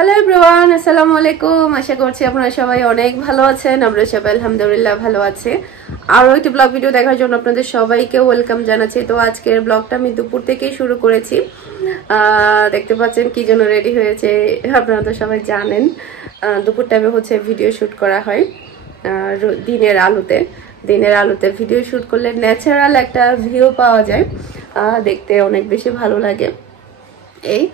Hello everyone, আসসালামু আলাইকুম। আশা করছি আপনারা সবাই অনেক ভালো আছেন। আমরা সবাই আলহামদুলিল্লাহ ভালো আছি। আরও একটি ব্লগ ভিডিও দেখার জন্য আপনাদের সবাইকে ওয়েলকাম জানাচ্ছি। তো আজকের ব্লগটা আমি দুপুর থেকেই শুরু করেছি। দেখতে পাচ্ছেন কি জন্য রেডি হয়েছে, আপনারা তো সবাই জানেন। দুপুর টাইমে হচ্ছে ভিডিও শ্যুট করা হয় দিনের আলোতে ভিডিও শ্যুট করলে ন্যাচারাল একটা ভিউ পাওয়া যায়, দেখতে অনেক বেশি ভালো লাগে। এই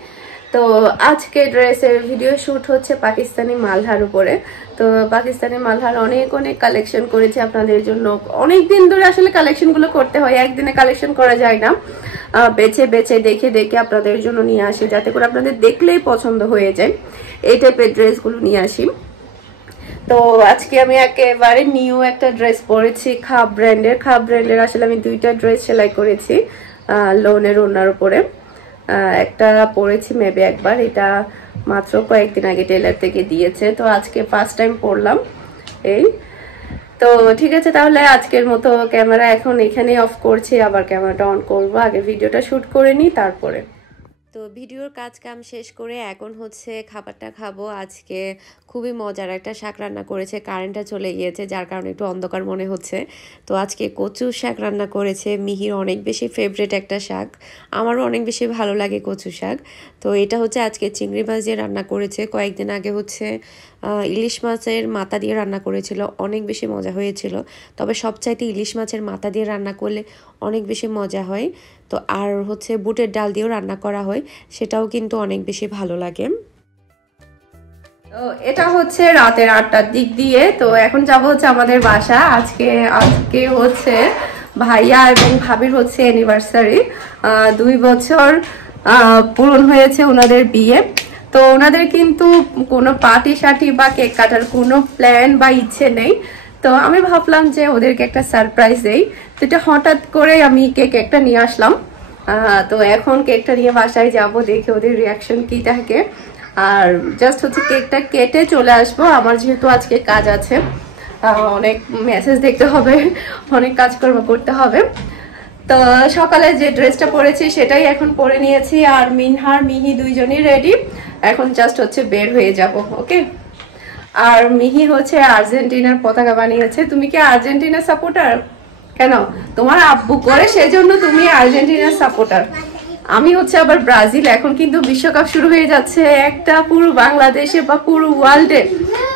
তো আজকে ড্রেসের ভিডিও শ্যুট হচ্ছে পাকিস্তানি মালহার উপরে। তো পাকিস্তানি মালহার অনেক কালেকশন করেছি আপনাদের জন্য। অনেক দিন ধরে আসলে কালেকশনগুলো করতে হয়, একদিনে কালেকশন করা যায় না। বেছে দেখে আপনাদের জন্য নিয়ে আসি, যাতে করে আপনাদের দেখলেই পছন্দ হয়ে যায়। এই টাইপের ড্রেসগুলো নিয়ে আসি। তো আজকে আমি একেবারে নিউ একটা ড্রেস পরেছি, খাব ব্র্যান্ডের। আসলে আমি দুইটা ড্রেস সেলাই করেছি লোনের ওনার উপরে। একটা পরেছি মেবি একবার, এটা মাত্র কয়েকদিন আগে টেলার থেকে দিয়েছে। তো আজকে ফার্স্ট টাইম পরলাম। এই তো ঠিক আছে, তাহলে আজকের মতো ক্যামেরা এখন এখানে অফ করছি, আবার ক্যামেরাটা অন করবো। আগে ভিডিওটা শুট করে নিই, তারপরে। তো ভিডিওর কাম শেষ করে এখন হচ্ছে খাবারটা খাবো। আজকে খুবই মজার একটা শাক রান্না করেছে, কারেন্টটা চলে গিয়েছে যার কারণে একটু অন্ধকার মনে হচ্ছে। তো আজকে কচু শাক রান্না করেছে, মিহির অনেক বেশি ফেভারিট একটা শাক, আমারও অনেক বেশি ভালো লাগে কচু শাক। তো এটা হচ্ছে আজকে চিংড়ি মাছ দিয়ে রান্না করেছে। কয়েকদিন আগে হচ্ছে ইলিশ মাছের মাথা দিয়ে রান্না করেছিল, অনেক বেশি মজা হয়েছিল। তবে সবচাইতে ইলিশ মাছের মাথা দিয়ে রান্না করলে অনেক বেশি মজা হয়। তো আর হচ্ছে বুটের ডাল দিয়েও রান্না করা হয়, সেটাও কিন্তু অনেক বেশি ভালো লাগে। তো এটা হচ্ছে রাতের 8টার দিক দিয়ে। তো এখন যাব হচ্ছে আমাদের বাসা। আজকে হচ্ছে ভাইয়া এবং ভাবির হচ্ছে অ্যানিভার্সারি, 2 বছর পূরণ হয়েছে ওনাদের বিয়ে। তো ওনাদের কিন্তু কোনো পার্টি শার্টি বা কেক কাটার কোনো প্ল্যান বা ইচ্ছে নেই। তো আমি ভাবলাম যে ওদেরকে একটা সারপ্রাইজ দেই। তো এটা হঠাৎ করে আমি কেক একটা নিয়ে আসলাম। তো এখন কেকটা নিয়ে বাসায় যাব, দেখে ওদের রিয়াকশন কি থাকে। আর জাস্ট হচ্ছে কেকটা কেটে চলে আসবো। আমার যেহেতু আজকে কাজ আছে, অনেক মেসেজ দেখতে হবে, অনেক কাজকর্ম করতে হবে। তো সকালে যে ড্রেসটা পরেছি সেটাই এখন পরে নিয়েছি। আর মিহি দুইজনই রেডি, এখন জাস্ট হচ্ছে বের হয়ে যাব। ওকে। আর মিহি হচ্ছে আর্জেন্টিনার পতাকা বানিয়েছে। তুমি কি আর্জেন্টিনার সাপোর্টার? কেন? তোমার আব্বু করে, সেজন্য তুমি আর্জেন্টিনার সাপোর্টার। আমি হচ্ছে আবার ব্রাজিল। এখন কিন্তু বিশ্বকাপ শুরু হয়ে যাচ্ছে, একটা পুরো বাংলাদেশে বা পুরো ওয়ার্ল্ডে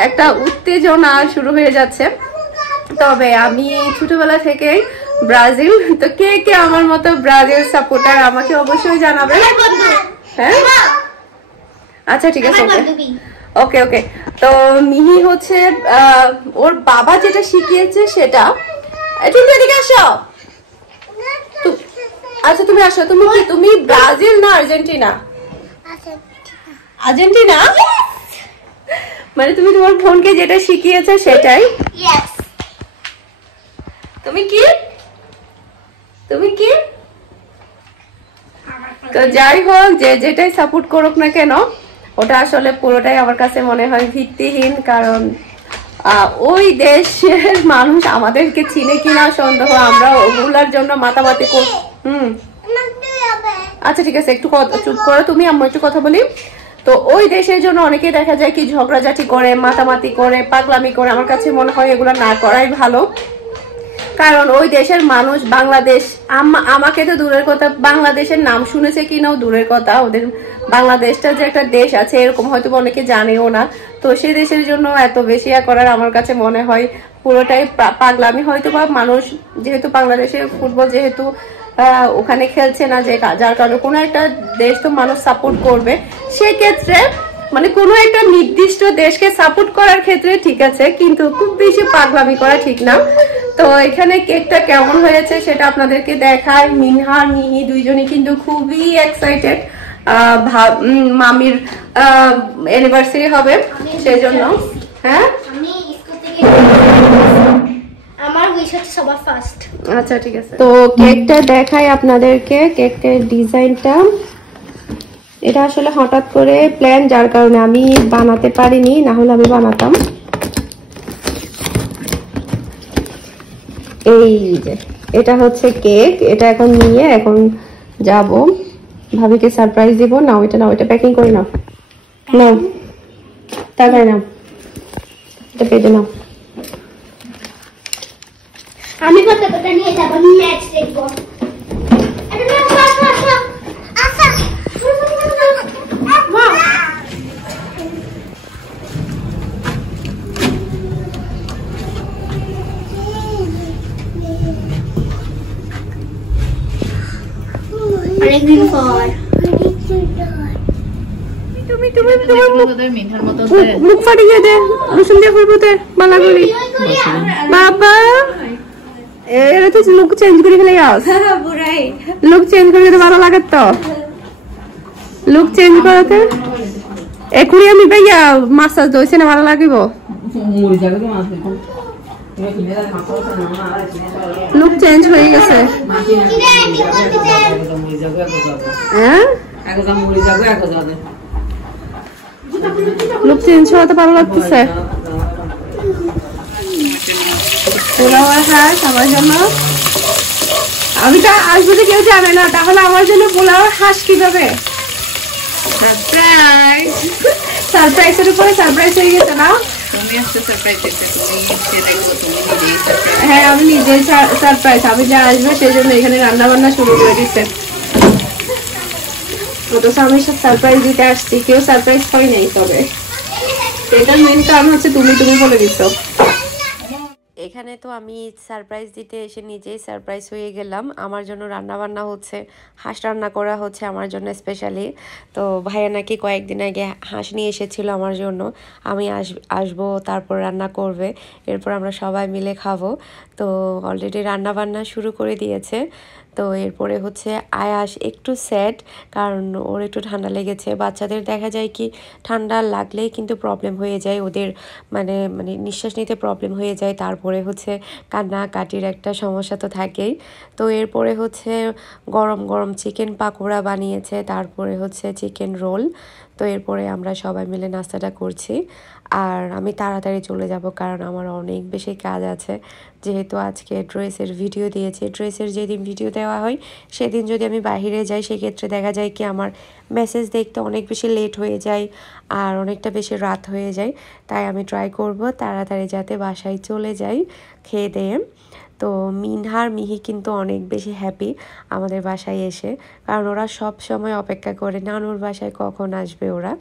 একটা উত্তেজনা শুরু হয়ে যাচ্ছে। তবে আমি ছোটবেলা থেকেই ব্রাজিল। তো কে কে আমার মতো ব্রাজিল সাপোর্টার আমাকে অবশ্যই জানাবে। হ্যাঁ, আচ্ছা ঠিক আছে, ওকে। তো মিহি হচ্ছে ওর বাবা যেটা শিখিয়েছে সেটা। তুমি এদিকে আসো। আচ্ছা তুমি আসো। তুমি ব্রাজিল না আর্জেন্টিনা? আর্জেন্টিনা মানে তুমি তোমার বোনকে যেটা শিখিয়েছো সেটাই। তুমি কি তো যাই হোক, যেটাই সাপোর্ট করুক না কেন, ওটা আসলে পুরোটাই আমার কাছে মনে হয় ভিত্তিহীন। কারণ ওই দেশের মানুষ আমাদেরকে চিনে কিনা সন্দেহ, আমরা ওগুলার জন্য মাতামাতি কর। আচ্ছা ঠিক আছে, একটু চুপ করো তুমি, আমি একটু কথা বলি। তো ওই দেশের জন্য অনেকে দেখা যায় কি ঝগড়াঝাটি করে, মাতামাতি করে, পাগলামি করে। আমার কাছে মনে হয় এগুলো না করাই ভালো। কারণ ওই দেশের মানুষ বাংলাদেশ, আমাকে তো দূরের কথা, বাংলাদেশের নাম শুনেছে কিনাও দূরের কথা, ওদের বাংলাদেশটা যে একটা দেশ আছে এরকম হয়তো অনেকে জানেও না। তো সেই দেশের জন্য এত বেশি করার আমার কাছে মনে হয় পুরোটাই পাগলামি। হয়তো বা মানুষ যেহেতু বাংলাদেশের ফুটবল যেহেতু ওখানে খেলছে না, যে যার কারণে কোনো একটা দেশ তো মানুষ সাপোর্ট করবে। সেক্ষেত্রে মানে কোনো একটা নির্দিষ্ট দেশকে সাপোর্ট করার ক্ষেত্রে ঠিক আছে, কিন্তু খুব বেশি পাগলামি করা ঠিক না। তো এখানে কেকটা কেমন হয়েছে সেটা আপনাদেরকে দেখায়। মিহি দুইজনই কিন্তু খুবই এক্সাইটেড, মামির অ্যানিভার্সারি হবে সেজন্য। হ্যাঁ, আমার উইশ হচ্ছে সবার ফার্স্ট। আচ্ছা ঠিক আছে। তো কেকটা দেখাই আপনাদেরকে, কেকের ডিজাইনটা। এটা আসলে হঠাৎ করে প্ল্যান, যার কারণে আমি বানাতে পারিনি, না হলে আমি বানাতাম। এই যে এটা হচ্ছে কেক, এটা এখন নিয়ে এখন যাব ভাবিকে সারপ্রাইজ দিব। না ওইটা প্যাকিং করে নাও। তাড়াতাড়ি নাও, এটা পেতে নাও। আমি কত নিয়ে যাবো, ম্যাচ দেখবো। অনেকদিন পর মুখ ফাটিয়ে দে, রসুন দিয়ে করবো তে বালা করি। বাবা এরা তো লুক চেঞ্জ করে ফেলে গাছ, লুক চেঞ্জ করে দিতে ভালো লাগে তো, লুক চেঞ্জ করাতে এখনই আমি ভাইয়া মাসাজ দইছে না ভালো লাগিব। লুক চেঞ্জ হয়ে গেছে। হ্যাঁ লুক চেঞ্জ হওয়াতে ভালো লাগতেছে। পোলাও আর হাঁস আমার জন্য, আমি তো আসবো তো কেউ জানে না, তাহলে আমার জন্য পোলাও আর হাঁস কিভাবে? সারপ্রাইজ, সারপ্রাইজের উপরে সারপ্রাইজ হয়ে গেছে না? হ্যাঁ আমি নিজেই সারপ্রাইজ, আমি যা আসবে সেই জন্য এখানে রান্না বান্না শুরু করে দিচ্ছে। অথচ আমি সব সারপ্রাইজ দিতে আসছি, কেউ সারপ্রাইজ পাই নাই। তবে এটার মেন কারণ হচ্ছে তুমি বলে দিচ্ছ। এখানে তো আমি সারপ্রাইজ দিতে এসে নিজেই সারপ্রাইজ হয়ে গেলাম। আমার জন্য রান্না বান্না হচ্ছে, হাঁস রান্না করা হচ্ছে আমার জন্য স্পেশালি। তো ভাইয়া নাকি কয়েকদিন আগে হাঁস নিয়ে এসেছিল আমার জন্য, আমি আসবো তারপর রান্না করবে, এরপর আমরা সবাই মিলে খাবো। তো অলরেডি রান্না বান্না শুরু করে দিয়েছে। তো এরপরে হচ্ছে আয়াস একটু স্যাড, কারণ ওর একটু ঠান্ডা লেগেছে। বাচ্চাদের দেখা যায় কি ঠান্ডা লাগলেই কিন্তু প্রবলেম হয়ে যায় ওদের, মানে নিঃশ্বাস নিতে প্রবলেম হয়ে যায়। তারপরে হচ্ছে কান্নাকাটির একটা সমস্যা তো থাকেই। তো এরপরে হচ্ছে গরম গরম চিকেন পাকোড়া বানিয়েছে, তারপরে হচ্ছে চিকেন রোল। তো এরপরে আমরা সবাই মিলে নাস্তাটা করছি। আর আমি তাড়াতাড়ি চলে যাব, কারণ আমার অনেক বেশি কাজ আছে। যেহেতু আজকে ড্রেসের ভিডিও দিয়েছি, ড্রেসের যেদিন ভিডিও দেওয়া হয় সেদিন যদি আমি বাইরে যাই সেক্ষেত্রে দেখা যায় কি আমার মেসেজ দেখতে অনেক বেশি লেট হয়ে যায় আর অনেকটা বেশি রাত হয়ে যায়। তাই আমি ট্রাই করব তাড়াতাড়ি যাতে বাসায় চলে যাই খেয়ে দিয়ে। তো মিনহার মিহি কিন্তু অনেক বেশি হ্যাপি আমাদের বাসায় এসে, কারণ ওরা সব সময় অপেক্ষা করে নানুর বাসায় কখন আসবে ওরা।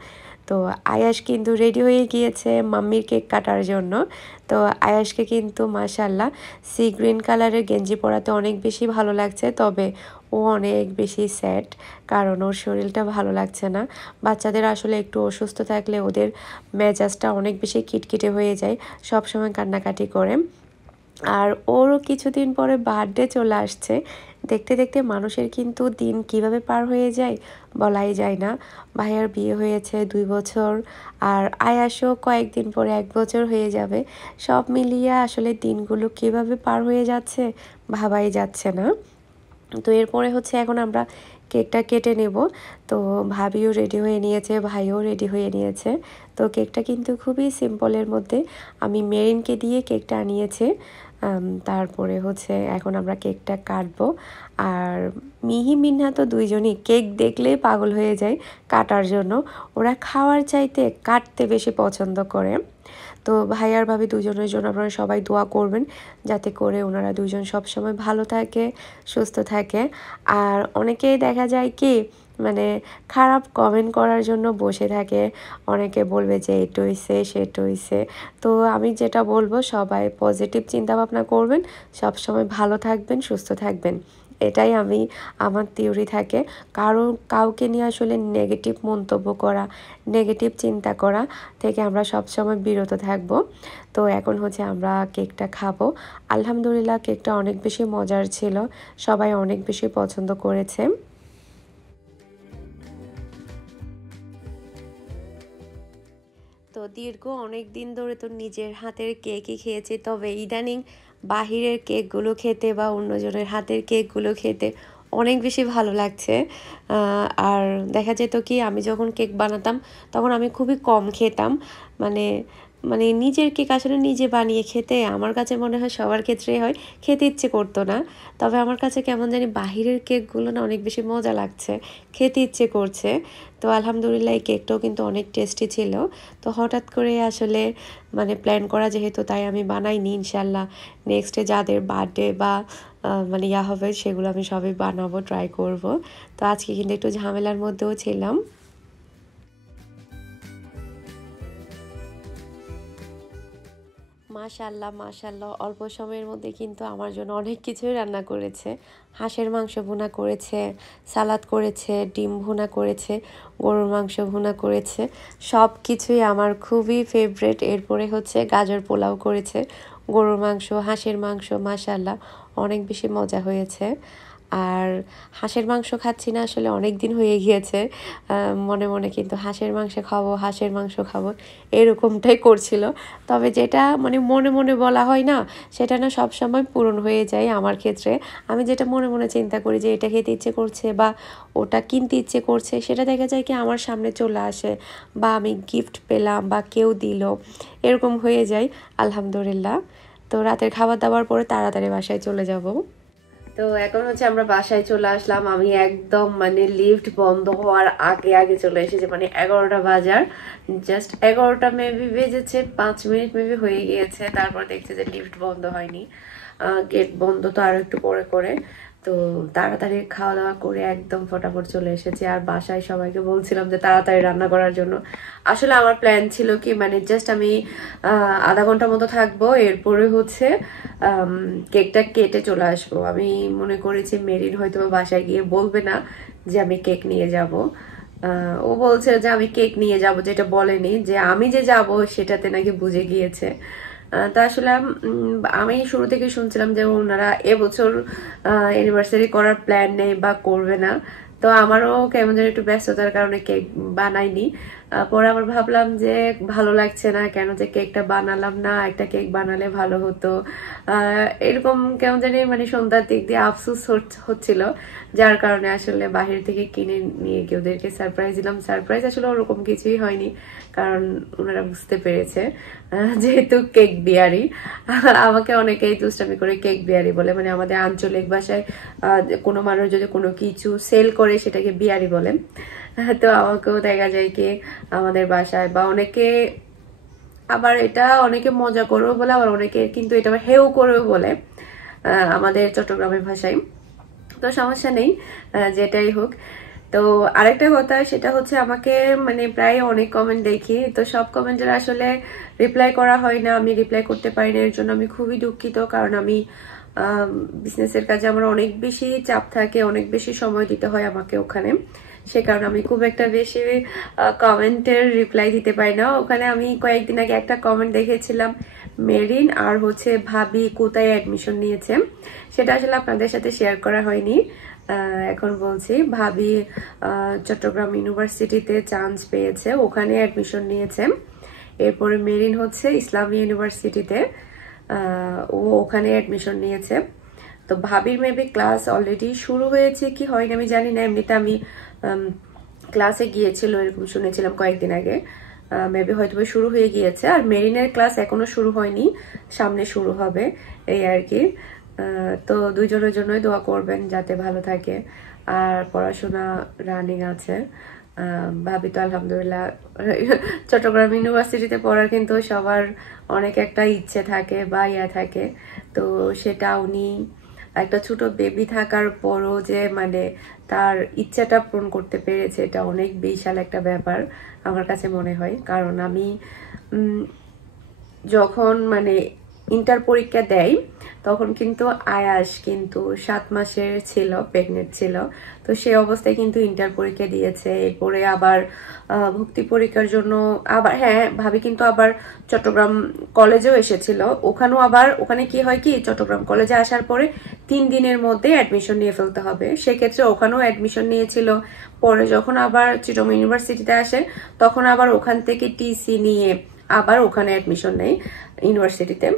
তো আয়াস কিন্তু রেডি হয়ে গিয়েছে মাম্মির কেক কাটার জন্য। তো আয়াসকে কিন্তু মাশাল্লাহ সি গ্রিন কালারের গেঞ্জি পরাতে অনেক বেশি ভালো লাগছে, তবে ও অনেক বেশি স্যাড, কারণ ওর শরীরটা ভালো লাগছে না। বাচ্চাদের আসলে একটু অসুস্থ থাকলে ওদের মেজাজটা অনেক বেশি খিটখিটে হয়ে যায়, সব সময় কান্নাকাটি করে। আর ওরও কিছুদিন পরে বার্থডে চলে আসছে। দেখতে দেখতে মানুষের কিন্তু দিন কিভাবে পার হয়ে যায় বলাই যায় না। ভাইয়ার বিয়ে হয়েছে 2 বছর, আর আয়াসও কয়েকদিন পরে 1 বছর হয়ে যাবে। সব মিলিয়ে আসলে দিনগুলো কিভাবে পার হয়ে যাচ্ছে ভাবাই যাচ্ছে না। তো এরপরে হচ্ছে এখন আমরা কেকটা কেটে নেব। তো ভাবিও রেডি হয়ে নিয়েছে, ভাইও রেডি হয়ে নিয়েছে। তো কেকটা কিন্তু খুবই সিম্পলের মধ্যে আমি মেরিনকে দিয়ে কেকটা আনিয়েছে। তারপরে হচ্ছে এখন আমরা কেকটা কাটবো। আর মিহি মিনহা তো দুইজনই কেক দেখলেই পাগল হয়ে যায় কাটার জন্য, ওরা খাওয়ার চাইতে কাটতে বেশি পছন্দ করে। তো ভাই আর ভাবি দুজনের জন্য আপনারা সবাই দোয়া করবেন, যাতে করে ওনারা দুজন সবসময় ভালো থাকে, সুস্থ থাকে। আর অনেকেই দেখা যায় কি মানে খারাপ কমেন্ট করার জন্য বসে থাকে, অনেকে বলবে যে এটা হইছে সেটা হইছে। তো আমি যেটা বলবো সবাই পজিটিভ চিন্তা ভাবনা করবেন, সবসময় ভালো থাকবেন, সুস্থ থাকবেন, এটাই আমার থিওরি থাকে। কাউকে নিয়ে আসলে নেগেটিভ মন্তব্য করা, নেগেটিভ চিন্তা করা থেকে আমরা সবসময় বিরত থাকব। তো এখন হচ্ছে আমরা কেকটা খাবো। আলহামদুলিল্লাহ কেকটা অনেক বেশি মজার ছিল, সবাই অনেক বেশি পছন্দ করেছে। তো দীর্ঘ অনেক দিন ধরে তো নিজের হাতের কেকই খেয়েছি, তবে ইদানিং বাহিরের কেকগুলো খেতে বা অন্যজনের হাতের কেকগুলো খেতে অনেক বেশি ভালো লাগছে। আর দেখা যেত কি আমি যখন কেক বানাতাম তখন আমি খুবই কম খেতাম, মানে মানে নিজের কেক আসলে নিজে বানিয়ে খেতে আমার কাছে মনে হয় সবার ক্ষেত্রেই হয়, খেতে ইচ্ছে করতো না। তবে আমার কাছে কেমন জানি বাহিরের কেকগুলো না অনেক বেশি মজা লাগছে, খেতে ইচ্ছে করছে। তো আলহামদুলিল্লাহ এই কেকটাও কিন্তু অনেক টেস্টি ছিল। তো হঠাৎ করে আসলে মানে প্ল্যান করা যেহেতু, তাই আমি বানাইনি। ইনশাল্লাহ নেক্সটে যাদের বার্থডে বা মানে ইয়া হবে সেগুলো আমি সবই বানাবো, ট্রাই করব। তো আজকে কিন্তু একটু ঝামেলার মধ্যেও ছিলাম। মাশাল্লাহ মাশাল্লাহ, অল্প সময়ের মধ্যে কিন্তু আমার জন্য অনেক কিছুই রান্না করেছে। হাঁসের মাংস ভুনা করেছে, সালাদ করেছে, ডিম ভুনা করেছে, গরুর মাংস ভুনা করেছে, সব কিছুই আমার খুবই ফেভারেট। এরপরে হচ্ছে গাজর পোলাও করেছে, গরুর মাংস, হাঁসের মাংস, মাশাল্লাহ অনেক বেশি মজা হয়েছে। আর হাঁসের মাংস খাচ্ছি না আসলে অনেক দিন হয়ে গিয়েছে, মনে মনে কিন্তু হাঁসের মাংস খাবো, হাঁসের মাংস খাবো এরকমটাই করছিল। তবে যেটা মানে মনে মনে বলা হয় না, সেটা না সব সময় পূরণ হয়ে যায় আমার ক্ষেত্রে। আমি যেটা মনে মনে চিন্তা করি যে এটা খেতে ইচ্ছে করছে বা ওটা কিনতে ইচ্ছে করছে, সেটা দেখা যায় কি আমার সামনে চলে আসে, বা আমি গিফট পেলাম বা কেউ দিল, এরকম হয়ে যায় আলহামদুলিল্লাহ। তো রাতের খাবার দাবার পরে তাড়াতাড়ি বাসায় চলে যাব। তো এখন হচ্ছে আমরা বাসায় চলে আসলাম। আমি একদম মানে লিফট বন্ধ হওয়ার আগে আগে চলে এসেছি, মানে 11টা বাজার, জাস্ট 11টা মেবি বেজেছে, 5 মিনিট মেবি হয়ে গিয়েছে। তারপর দেখছি যে লিফট বন্ধ হয়নি, গেট বন্ধ তো আরো একটু পরে করে। তো তাড়াতাড়ি খাওয়া দাওয়া করে একদম ফটাফট চলে এসেছি। আর বাসায় সবাইকে বলছিলাম যে তাড়াতাড়ি রান্না করার জন্য। আসলে আমার প্ল্যান ছিল কি, মানে জাস্ট আমি আধা ঘন্টা মতো থাকবো, এরপরে হচ্ছে কেকটা কেটে চলে আসবো। আমি মনে করেছি মেরিন হয়তো বাসায় গিয়ে বলবে না যে আমি কেক নিয়ে যাব। ও বলছে যে আমি কেক নিয়ে যাব, যেটা বলেনি যে আমি যে যাব সেটাতে নাকি বুঝে গিয়েছে। তো আসলে আমি শুরু থেকে শুনছিলাম যে ওনারা এবছর অ্যানিভার্সারি করার প্ল্যান নেই বা করবে না। তো আমারও কেমন যেন একটু ব্যস্ততার কারণে কেক বানাইনি। পরে আবার ভাবলাম যে ভালো লাগছে না, কেন যে কেকটা বানালাম না, একটা কেক বানালে ভালো হতো। এরকম কেমন জানি মানে সন্ধ্যার দিক দিয়ে আফসোস হচ্ছিল, যার কারণে আসলে বাহির থেকে কিনে নিয়ে গিয়ে ওদেরকে সারপ্রাইজ দিলাম। সারপ্রাইজ আসলে ওরকম কিছুই হয়নি, কারণ ওনারা বুঝতে পেরেছে যেহেতু কেক বিয়ারি। আমাকে অনেকেই দুষ্টামি করে কেক বিয়ারি বলে, মানে আমাদের আঞ্চলিক ভাষায় কোনো মানুষ যদি কোনো কিছু সেল করে সেটাকে বিয়ারি বলে। তো আমাকেও দেখা যায় কি আমাদের বাসায়, বা অনেকে আবার এটা অনেকে মজা করেও বলে, আবার অনেকে কিন্তু এটা হেও করেও বলে আমাদের চট্টগ্রামের ভাষায়। তো সমস্যা নেই, যেটাই হোক। তো আরেকটা কথা, সেটা হচ্ছে আমাকে মানে প্রায় অনেক কমেন্ট দেখি, তো সব কমেন্টের আসলে রিপ্লাই করা হয় না, আমি রিপ্লাই করতে পারি না। এর জন্য আমি খুবই দুঃখিত, কারণ আমি বিজনেসের কাজে আমার অনেক বেশি চাপ থাকে, অনেক বেশি সময় দিতে হয় আমাকে ওখানে। সে কারণে আমি খুব একটা বেশি কমেন্টের রিপ্লাই দিতে পারি না। ওখানে আমি কয়েকদিন আগে একটা কমেন্ট দেখেছিলাম, মেরিন আর হচ্ছে ভাবি কোথায় অ্যাডমিশন নিয়েছে, সেটা আসলে আপনাদের সাথে শেয়ার করা হয়নি। এখন বলছি, ভাবি চট্টগ্রাম ইউনিভার্সিটিতে চান্স পেয়েছে, ওখানে অ্যাডমিশন নিয়েছে। এরপরে মেরিন হচ্ছে ইসলামী ইউনিভার্সিটিতে, ও ওখানে অ্যাডমিশন নিয়েছে। তো ভাবির মেবি ক্লাস অলরেডি শুরু হয়েছে কি হয়নি আমি জানি না, এমনিতে আমি ক্লাসে গিয়েছিল এরকম শুনেছিলাম কয়েকদিন আগে, মেবি হয়তো শুরু হয়ে গিয়েছে। আর মেরিনের ক্লাস এখনো শুরু হয়নি, সামনে শুরু হবে এই আর কি। তো দুইজনের জন্যই দোয়া করবেন যাতে ভালো থাকে। আর পড়াশোনা রানিং আছে। ভাবি তো আলহামদুলিল্লাহ চট্টগ্রাম ইউনিভার্সিটিতে পড়ার কিন্তু সবার অনেক একটা ইচ্ছে থাকে বা ইয়া থাকে। তো সেটা উনি একটা ছোট বেবি থাকার পরও যে মানে তার ইচ্ছাটা পূরণ করতে পেরেছে, এটা অনেক বিশাল একটা ব্যাপার আমার কাছে মনে হয়। কারণ আমি যখন মানে ইন্টার পরীক্ষা দেয় তখন কিন্তু আয়াস কিন্তু 7 মাসের ছিল, প্রেগনেন্ট ছিল। তো সেই অবস্থায় কিন্তু ইন্টার পরীক্ষা দিয়েছে। এরপরে আবার ভর্তি পরীক্ষার জন্য আবার, হ্যাঁ ভাবি কিন্তু আবার চট্টগ্রাম কলেজেও এসেছিল। ওখানে কি হয় কি, চট্টগ্রাম কলেজে আসার পরে 3 দিনের মধ্যে অ্যাডমিশন নিয়ে ফেলতে হবে, সেক্ষেত্রে ওখানেও অ্যাডমিশন নিয়েছিল। পরে যখন আবার চিটং ইউনিভার্সিটিতে আসে তখন আবার ওখান থেকে টিসি নিয়ে আবার ওখানে অ্যাডমিশন নেয় ইউনিভার্সিটিতে,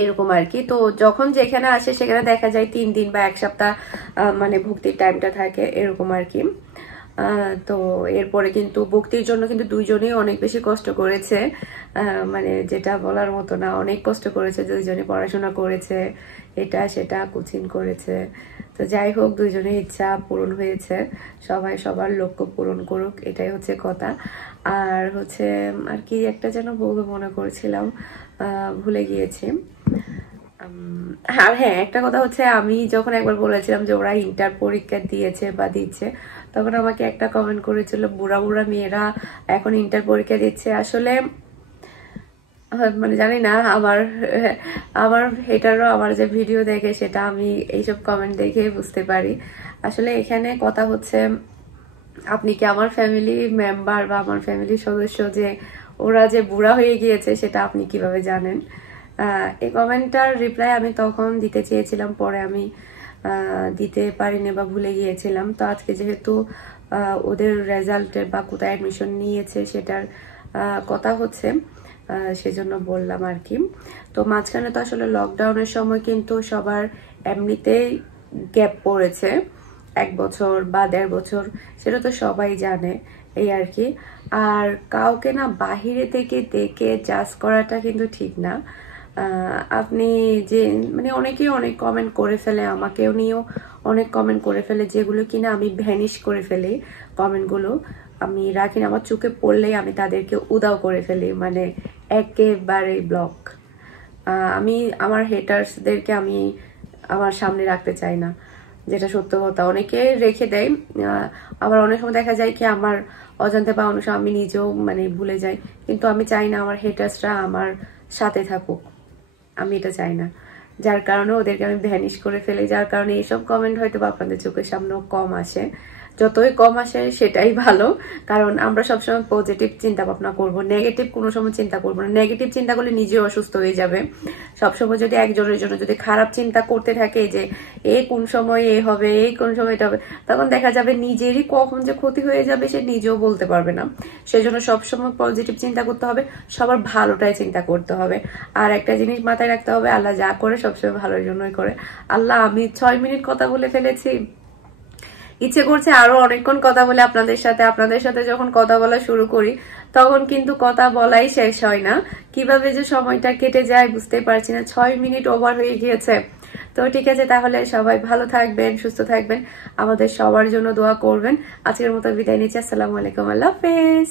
এরকম আর কি। তো যখন যেখানে আসে সেখানে দেখা যায় 3 দিন বা 1 সপ্তাহ মানে ভর্তির টাইমটা থাকে, এরকম আর কি। তো এরপরে কিন্তু ভক্তির জন্য কিন্তু দুইজনেই অনেক বেশি কষ্ট করেছে, মানে যেটা বলার মতো না, অনেক কষ্ট করেছে দুইজনে, পড়াশোনা করেছে, এটা সেটা কোচিং করেছে। তো যাই হোক, দুইজনের ইচ্ছা পূরণ হয়েছে, সবাই সবার লক্ষ্য পূরণ করুক, এটাই হচ্ছে কথা। আর হচ্ছে আর কি একটা যেন বলবো মনে করেছিলাম, ভুলে গিয়েছি। আর হ্যাঁ, একটা কথা হচ্ছে, আমি যখন একবার বলেছিলাম যে ওরা ইন্টার পরীক্ষা দিয়েছে বা দিচ্ছে, তখন আমাকে একটা কমেন্ট করেছিল, বুড়া বুড়া মেয়েরা এখন ইন্টার পরীক্ষা দিচ্ছে। আসলে মানে জানি না, আমার হেটারও আমার যে ভিডিও দেখে সেটা আমি এইসব কমেন্ট দেখে বুঝতে পারি। আসলে এখানে কথা হচ্ছে, আপনি কি আমার ফ্যামিলি মেম্বার বা আমার ফ্যামিলির সদস্য যে ওরা যে বুড়া হয়ে গিয়েছে সেটা আপনি কিভাবে জানেন? এই কমেন্টটার রিপ্লাই আমি তখন দিতে চেয়েছিলাম, পরে আমি দিতে পারিনি বা ভুলে গিয়েছিলাম। তো আজকে যেহেতু ওদের রেজাল্টের বা কোথায় অ্যাডমিশন নিয়েছে সেটার কথা হচ্ছে, সেজন্য বললাম আর কি। তো মাঝখানে তো আসলে লকডাউনের সময় কিন্তু সবার এমনিতেই গ্যাপ পড়েছে 1 বছর বা 1.5 বছর, সেটা তো সবাই জানে, এই আর কি। আর কাউকে না বাহিরে থেকে দেখে জাজ করাটা কিন্তু ঠিক না। আপনি যে মানে অনেকেই অনেক কমেন্ট করে ফেলে, আমাকেও নিয়েও অনেক কমেন্ট করে ফেলে, যেগুলো কিনা আমি ভ্যানিশ করে ফেলি, কমেন্টগুলো আমি রাখি না, আমার চোখে পড়লেই আমি তাদেরকে উদাও করে ফেলি, মানে একেবারে ব্লক। আমি আমার হেটার্সদেরকে আমি আমার সামনে রাখতে চাই না, যেটা সত্য কথা। অনেকে রেখে দেয়, আবার অনেক সময় দেখা যায় কি আমার অজান্তে বা অনেক সময় আমি নিজেও মানে ভুলে যাই, কিন্তু আমি চাই না আমার হেটার্সরা আমার সাথে থাকুক, আমি এটা চাই না। যার কারণে ওদেরকে আমি ভ্যানিশ করে ফেলি, যার কারণে এইসব কমেন্ট হয়তো বা আপনাদের চোখের সামনেও কম আসে। যতই কম আসে সেটাই ভালো, কারণ আমরা সবসময় পজিটিভ চিন্তা ভাবনা করবো, নেগেটিভ কোনো সময় চিন্তা করবো না। নেগেটিভ চিন্তা করলে নিজেও অসুস্থ হয়ে যাবে। সবসময় যদি একজনের জন্য যদি খারাপ চিন্তা করতে থাকে যে এ কোন সময় এ হবে, এই কোন সময় এটা হবে, তখন দেখা যাবে নিজেরই কখন যে ক্ষতি হয়ে যাবে সে নিজেও বলতে পারবে না। সেজন্য সবসময় পজিটিভ চিন্তা করতে হবে, সবার ভালোটাই চিন্তা করতে হবে। আর একটা জিনিস মাথায় রাখতে হবে, আল্লাহ যা করে সবসময় ভালোর জন্যই করে। আল্লাহ, আমি 6 মিনিট কথা বলে ফেলেছি, ইচ্ছে করছে আরো অনেকক্ষণ কথা বলে আপনাদের সাথে যখন কথা বলা শুরু করি তখন কিন্তু কথা বলাই শেষ হয় না, কিভাবে যে সময়টা কেটে যায় বুঝতে পারছি না। 6 মিনিট ওভার হয়ে গিয়েছে। তো ঠিক আছে, তাহলে সবাই ভালো থাকবেন, সুস্থ থাকবেন, আমাদের সবার জন্য দোয়া করবেন। আজকের মতো বিদায় নিচ্ছি, আসসালামু আলাইকুম, আল্লাহ হাফেজ।